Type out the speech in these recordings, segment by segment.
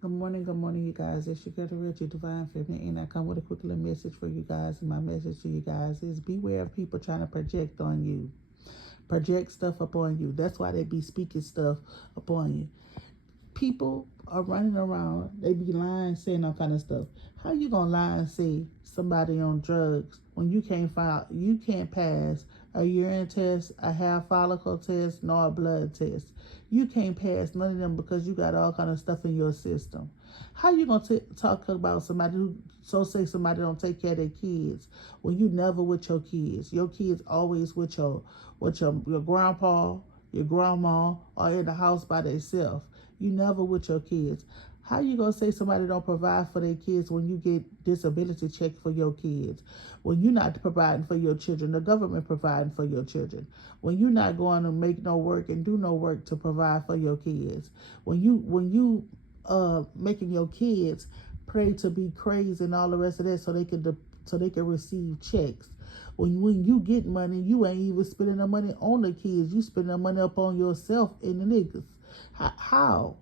Good morning, you guys. It's your girl, the Real Divine Feminine, and I come with a quick little message for you guys. And my message to you guys is beware of people trying to project on you, project stuff upon you. That's why they be speaking stuff upon you. People are running around, they be lying, saying all kind of stuff. How you gonna lie and say somebody on drugs when you can't pass a urine test, a hair follicle test, nor a blood test? You can't pass none of them because you got all kind of stuff in your system. How you gonna talk about somebody who say somebody don't take care of their kids when you never with your kids? Your kids always with your grandpa, your grandma, or in the house by themselves. You never with your kids. How you gonna say somebody don't provide for their kids when you get disability check for your kids? When you're not providing for your children, the government providing for your children. When you're not going to make no work and do no work to provide for your kids. When you making your kids pray to be crazy and all the rest of that so they can receive checks. When you get money, you ain't even spending the money on the kids. You spending the money up on yourself and the niggas. How?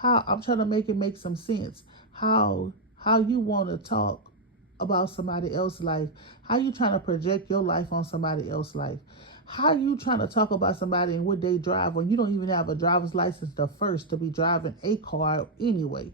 I'm trying to make it make some sense. How you want to talk about somebody else's life? How you trying to project your life on somebody else's life? How you trying to talk about somebody and what they drive when you don't even have a driver's license the first to be driving a car anyway?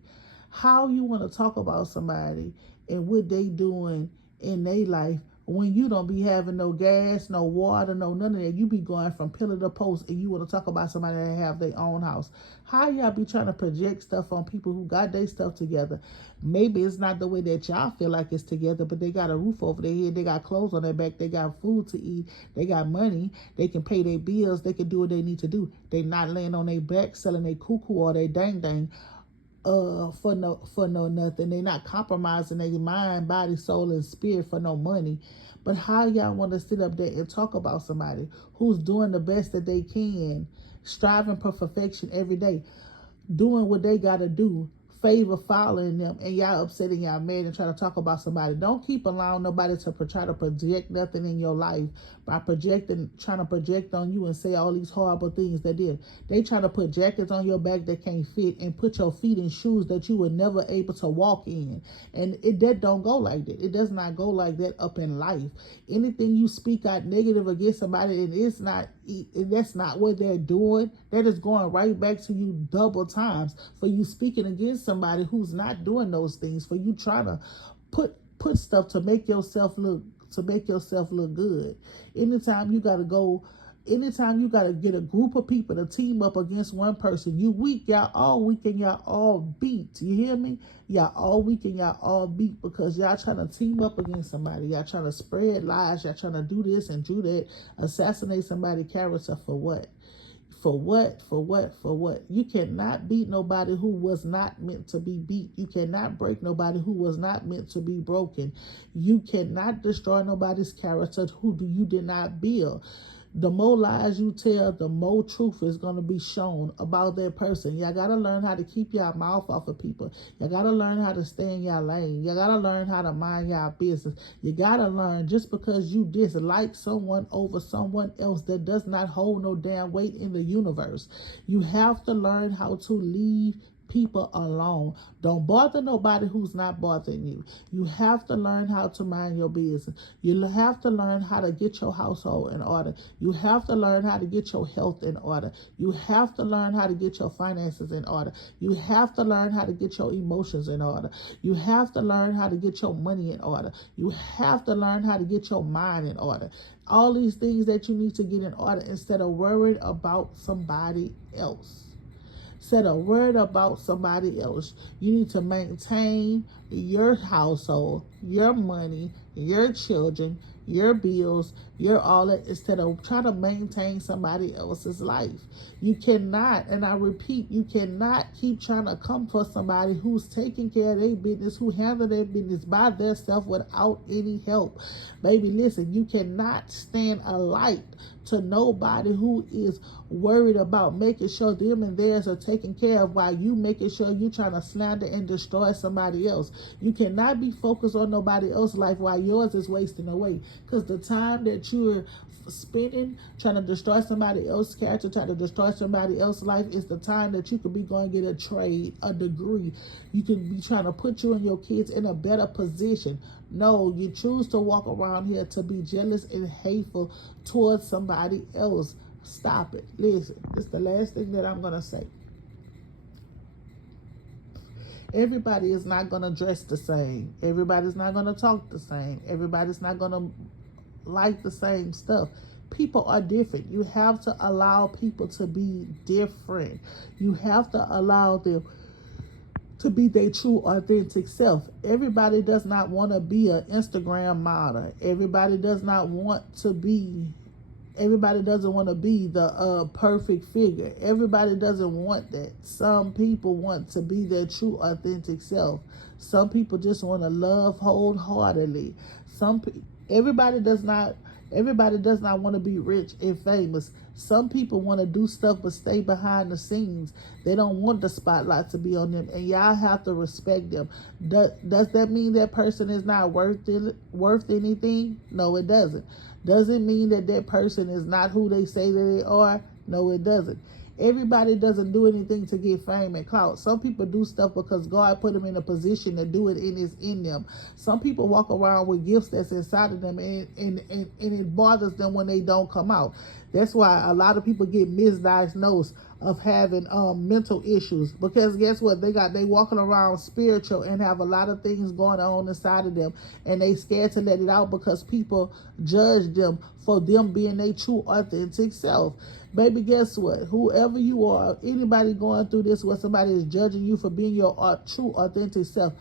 How you want to talk about somebody and what they doing in their life when you don't be having no gas, no water, no none of that? You be going from pillar to post and you want to talk about somebody that have their own house. How y'all be trying to project stuff on people who got their stuff together? Maybe it's not the way that y'all feel like it's together, but they got a roof over their head, they got clothes on their back, they got food to eat, they got money, they can pay their bills, they can do what they need to do. They not laying on their back selling their cuckoo or their dang dang for no nothing. They not compromising their mind, body, soul, and spirit for no money. But how y'all want to sit up there and talk about somebody who's doing the best that they can, striving for perfection every day, doing what they gotta do, favor following them, and y'all upsetting y'all mad and trying to talk about somebody? Don't keep allowing nobody to try to project nothing in your life by trying to project on you and say all these horrible things they did. They trying to put jackets on your back that can't fit and put your feet in shoes that you were never able to walk in. And that don't go like that. It does not go like that up in life. Anything you speak out negative against somebody and that's not what they're doing, that is going right back to you double times for you speaking against somebody who's not doing those things, for you trying to put stuff to make yourself look good. Anytime you gotta get a group of people to team up against one person, you weak, y'all all weak and y'all all beat. You hear me? Y'all all weak and y'all all beat because y'all trying to team up against somebody. Y'all trying to spread lies. Y'all trying to do this and do that. Assassinate somebody's character for what? For what? For what? For what? You cannot beat nobody who was not meant to be beat. You cannot break nobody who was not meant to be broken. You cannot destroy nobody's character who you did not build. The more lies you tell, the more truth is going to be shown about that person. Y'all got to learn how to keep y'all mouth off of people. Y'all got to learn how to stay in y'all lane. Y'all got to learn how to mind y'all business. You got to learn just because you dislike someone over someone else, that does not hold no damn weight in the universe. You have to learn how to leave people alone. Don't bother nobody who's not bothering you. You have to learn how to mind your business. You have to learn how to get your household in order. You have to learn how to get your health in order. You have to learn how to get your finances in order. You have to learn how to get your emotions in order. You have to learn how to get your money in order. You have to learn how to get your mind in order. All these things that you need to get in order instead of worried about somebody else. Said a word about somebody else. You need to maintain your household, your money, your children, your bills, your all that, instead of trying to maintain somebody else's life. You cannot, and I repeat, you cannot keep trying to come for somebody who's taking care of their business, who handle their business by themselves without any help. Baby, listen, you cannot stand a light to nobody who is worried about making sure them and theirs are taken care of while you making sure you trying to slander and destroy somebody else. You cannot be focused on nobody else's life while yours is wasting away. Because the time that you're spending trying to destroy somebody else's character, trying to destroy somebody else's life, is the time that you could be going to get a trade, a degree. You could be trying to put you and your kids in a better position. No, you choose to walk around here to be jealous and hateful towards somebody else. Stop it. Listen, it's the last thing that I'm going to say. Everybody is not going to dress the same. Everybody's not going to talk the same. Everybody's not going to like the same stuff. People are different. You have to allow people to be different. You have to allow them to be their true, authentic self. Everybody does not want to be an Instagram model. Everybody doesn't want to be the perfect figure. Everybody doesn't want that. Some people want to be their true, authentic self. Some people just want to love wholeheartedly. Everybody does not want to be rich and famous. Some people want to do stuff but stay behind the scenes. They don't want the spotlight to be on them, and y'all have to respect them. Does that mean that person is not worth anything? No, it doesn't. Does it mean that that person is not who they say that they are? No, it doesn't. Everybody doesn't do anything to get fame and clout. Some people do stuff because God put them in a position to do it, and it's in them. Some people walk around with gifts that's inside of them, and it bothers them when they don't come out. That's why a lot of people get misdiagnosed of having mental issues, because guess what? They walking around spiritual and have a lot of things going on inside of them, and they scared to let it out because people judge them for them being their true, authentic self. Baby, guess what? Whoever you are, anybody going through this where somebody is judging you for being your true, authentic self,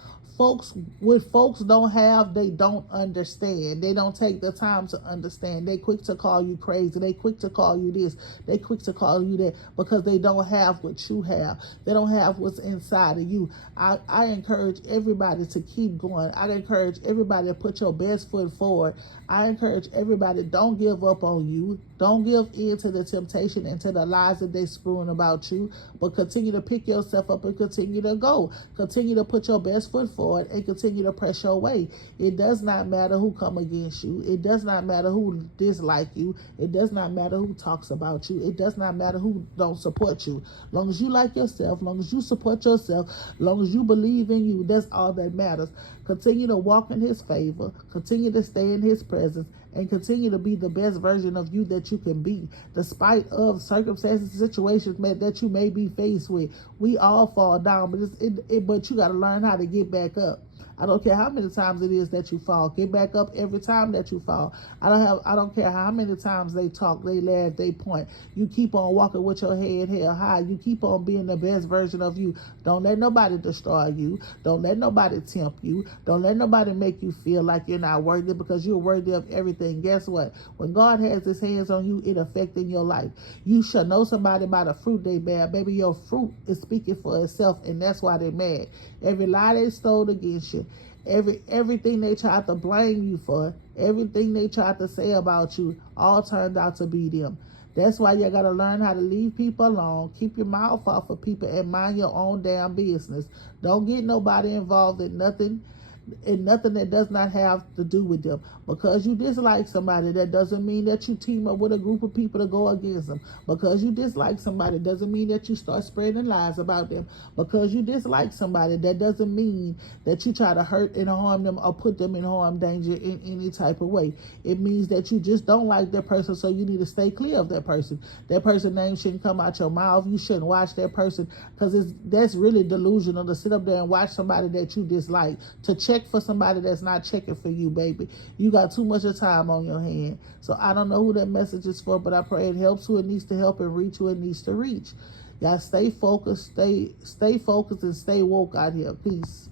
what folks don't have, they don't understand. They don't take the time to understand. They quick to call you crazy. They quick to call you this. They quick to call you that, because they don't have what you have. They don't have what's inside of you. I encourage everybody to keep going. I encourage everybody to put your best foot forward. I encourage everybody, don't give up on you. Don't give in to the temptation and to the lies that they spewing about you, but continue to pick yourself up and continue to go. Continue to put your best foot forward and continue to press your way. It does not matter who come against you. It does not matter who dislike you. It does not matter who talks about you. It does not matter who don't support you. Long as you like yourself, long as you support yourself, long as you believe in you, that's all that matters. Continue to walk in his favor. Continue to stay in his presence, and continue to be the best version of you that you can be, despite of circumstances, situations that you may be faced with. We all fall down, but you got to learn how to get back up. I don't care how many times it is that you fall. Get back up every time that you fall. I don't care how many times they talk, they laugh, they point. You keep on walking with your head held high. You keep on being the best version of you. Don't let nobody destroy you. Don't let nobody tempt you. Don't let nobody make you feel like you're not worthy, because you're worthy of everything. Guess what? When God has his hands on you, it affecting your life. You shall know somebody by the fruit they bear. Baby, your fruit is speaking for itself, and that's why they're mad. Every lie they stole against you, everything they tried to blame you for, everything they tried to say about you, all turned out to be them. That's why you got to learn how to leave people alone. Keep your mouth off of people and mind your own damn business. Don't get nobody involved in nothing that does not have to do with them. Because you dislike somebody, that doesn't mean that you team up with a group of people to go against them. Because you dislike somebody doesn't mean that you start spreading lies about them. Because you dislike somebody, that doesn't mean that you try to hurt and harm them or put them in harm, danger in any type of way. It means that you just don't like that person, so you need to stay clear of that person. That person's name shouldn't come out your mouth. You shouldn't watch that person, because that's really delusional to sit up there and watch somebody that you dislike, to check for somebody that's not checking for you, baby. You got too much of time on your hand. So I don't know who that message is for, but I pray it helps who it needs to help and reach who it needs to reach. Y'all stay focused, stay focused, and stay woke out here. Peace.